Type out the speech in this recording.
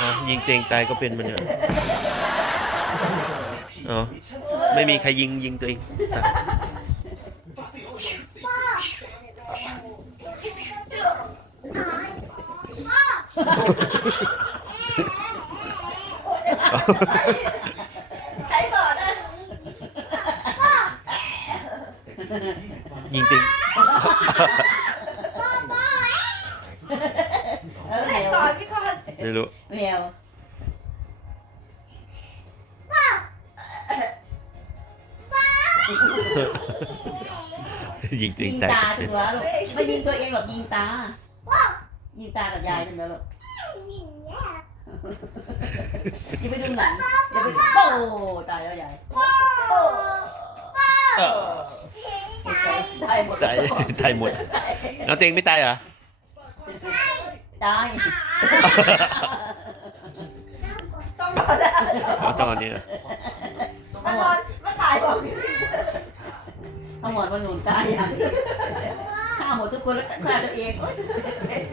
อ๋อยิงตัวเองตายก็เป็นมันเนี่ยอ๋อไม่มีใครยิงยิงตัวเองตายอ๋อใครสอนอะยิงตัวเอง เออใคแมรวสอนพี่คอนไม่รู้ แมวยิงตัวเอยิงงตายตาก็ถืเป็นอว่าลูกไม่ยิงตัวเองหรอกยิงตา ยิงตากับยายนั่นเด้อลูกอย่าไปดูหนังอย่าไปโป้ตายแล้วยายเออตายหมดตายตายหมดน้องตัวเองไม่ตายเหรอ ตายต้องนอนแล้วเอาตอนนี้เหรอม